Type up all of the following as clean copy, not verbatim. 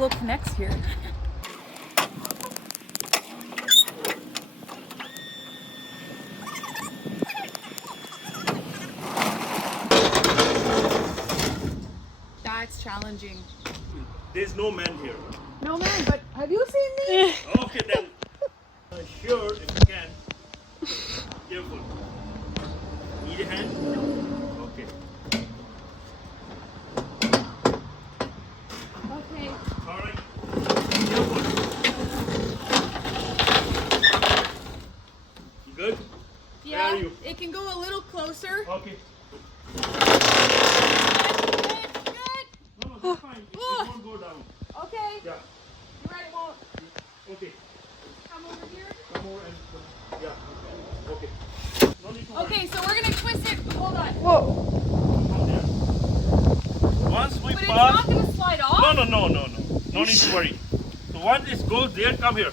Ecolo connects here. That's challenging. There's no man here. No man, but have you seen me? Okay then. Sure, if you can. Careful. Need a hand? Okay. Okay. Alright. Careful. You good? Yeah, Where are you? it can go a little closer. Okay. Good. No, that's fine. It won't go down. Okay. Yeah. You're right, it won't. Okay. Come over here. Come over and yeah. Okay. No need to worry. Okay, so we're gonna twist it. Hold on. Come there. Once we But it's pass. not gonna slide off. No. No need to worry. So once it goes there, come here.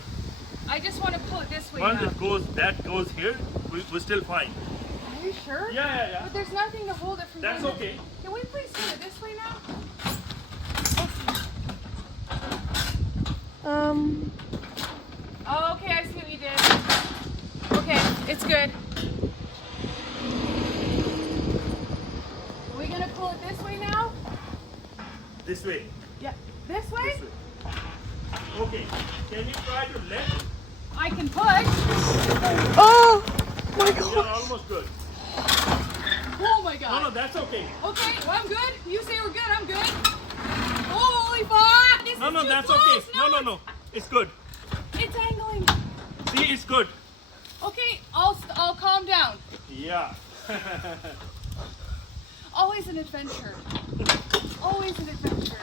I just want to pull it this way Once now. it goes, that goes here, we're still fine. Are you sure? Yeah. But there's nothing to hold it from That's going okay. Can we please put it this way now? Oh, okay, I see what you did. Okay, it's good. Are we gonna pull it this way now? This way. Yeah. This way? This way. Okay. Can you try to left? I can push. Oh my You're god. almost good. Oh my god. No, that's okay. Okay, well, I'm good. You say we're good, I'm good. Holy fuck! This No, is too that's close. okay. No. It's good. It's angling. See, it's good. Okay, I'll calm down. Yeah. Always an adventure. Always an adventure.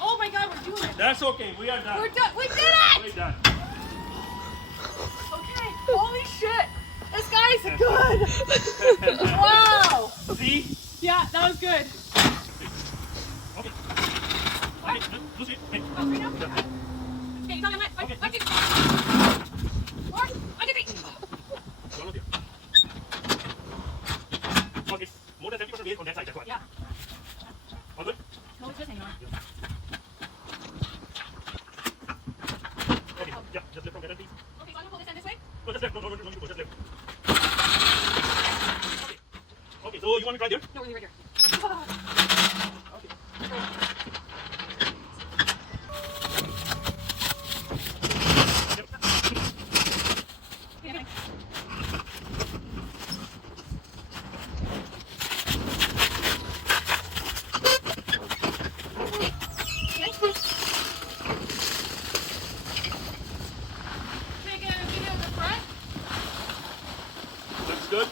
Oh my god, we're doing it. That's okay. We are done. We're done. We did it! We're done. Okay, holy shit. This guy's good. Wow. See? Yeah, that was good. Okay. What? Okay. Lucy. Hey. Oh, right now? Okay, you tell me what. Okay. Okay. What? Okay. Follow here. Okay. More than 70% weight on that side. That's why. Yeah. All good? No, it's just hanging on. Okay. Yeah. Just lift from there, please. Okay, so I'm gonna pull this end this way. No, just left. No, need to go. Just left. Okay. Okay. So you want me to try there? No, we're right here. Okay. Okay. Take a video of the front. Looks good.